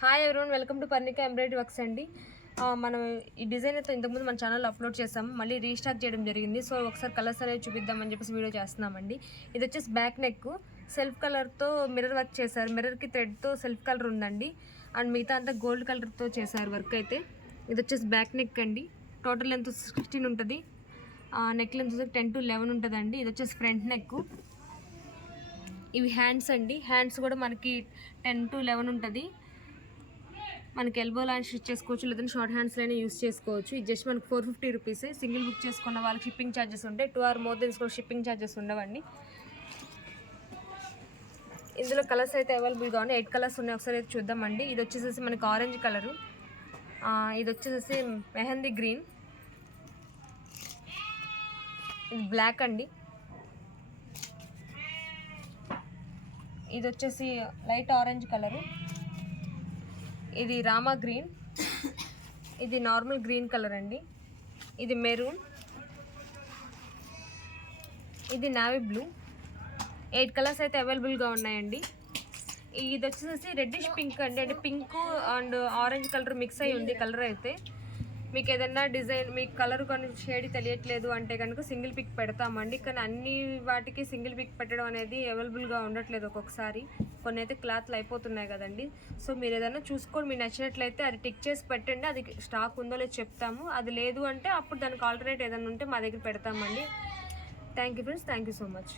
Hi everyone, welcome to Parnika embroidery works అండి. మనం ఈ డిజైన్ అయితే ఇంతకుముందు మన ఛానల్లో అప్లోడ్ చేసాము, మళ్ళీ రీస్టాక్ చేయడం జరిగింది. సో ఒకసారి కలర్స్ అనేవి చూపిద్దామని చెప్పేసి వీడియో చేస్తున్నామండి. ఇది వచ్చేసి బ్యాక్ నెక్ సెల్ఫ్ కలర్తో మిర్రర్ వర్క్ చేశారు. మిర్రర్కి థ్రెడ్తో సెల్ఫ్ కలర్ ఉందండి, అండ్ మిగతా అంతా గోల్డ్ కలర్తో చేశారు వర్క్ అయితే. ఇది వచ్చేసి బ్యాక్ నెక్ అండి. టోటల్ లెంత్ 16 ఉంటుంది, నెక్ లెంత్ 10 to 11 ఉంటుందండి. ఇది వచ్చేసి ఫ్రంట్ నెక్. ఇవి హ్యాండ్స్ అండి. హ్యాండ్స్ కూడా మనకి 10 to 11 ఉంటుంది. మనకి ఎల్బో లైన్ స్టిచ్ చేసుకోవచ్చు, లేదంటే షార్ట్ హ్యాండ్స్లోనే యూస్ చేసుకోవచ్చు. ఇది జస్ట్ మనకి 450 రూపీసే. సింగిల్ బుక్ చేసుకున్న వాళ్ళకి షిప్పింగ్ ఛార్జెస్ ఉంటాయి. 2 or more దెన్స్ కూడా షిప్పింగ్ ఛార్జెస్ ఉండవండి. ఇందులో కలర్స్ అయితే అవైలబుల్గా ఉన్నాయి. 8 కలర్స్ ఉన్నాయి, ఒకసారి అయితే చూద్దామండి. ఇది వచ్చేసేసి మనకి ఆరెంజ్ కలరు, ఇది వచ్చేసేసి మెహందీ గ్రీన్, ఇది బ్లాక్ అండి, ఇది వచ్చేసి లైట్ ఆరెంజ్ కలరు, ఇది రామా గ్రీన్, ఇది నార్మల్ గ్రీన్ కలర్ అండి, ఇది మెరూన్, ఇది నావీ బ్లూ. 8 కలర్స్ అయితే అవైలబుల్గా ఉన్నాయండి. ఇది వచ్చేసి రెడ్డిష్ పింక్ అండి, అంటే pink and orange colour mix అయ్యి ఉంది కలర్ అయితే. మీకు ఏదైనా డిజైన్ మీకు కలర్ కొన్ని షేడ్ తెలియట్లేదు అంటే కనుక సింగిల్ పిక్ పెడతామండి. కానీ అన్ని వాటికి సింగిల్ పిక్ పెట్టడం అనేది అవైలబుల్గా ఉండట్లేదు. ఒక్కొక్కసారి కొన్ని అయితే క్లాత్లు అయిపోతున్నాయి కదండి. సో మీరు ఏదైనా చూసుకొని మీకు నచ్చినట్లయితే అది టిక్ చేసి పెట్టండి. అది స్టాక్ ఉందో లేదో చెప్తాము. అది లేదు అంటే అప్పుడు దానికి ఆల్టర్నేట్ ఏదైనా ఉంటే మా దగ్గర పెడతామండి. Thank you friends, thank you so much.